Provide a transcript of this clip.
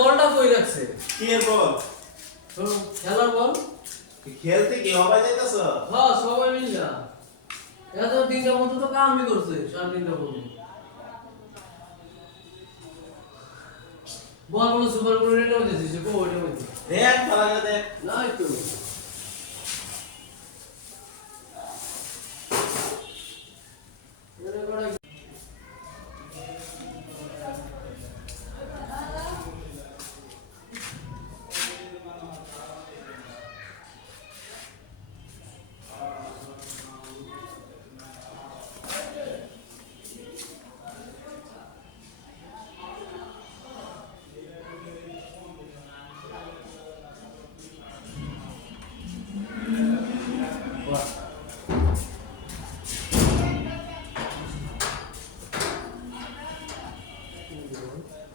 বলটা কই রাখছে? কি এর বল। তো খেলার বল? খেলতে কি হবাই যাইতাছ? হ্যাঁ সবাই মিল। যা এত তিনটা মতো তো কামই করছে সব তিনটা মতো বল বল সুপার করে রেটে দিছে কো ওইটা মধ্যে দেখ পালালে দেখ। না একটু Thank you.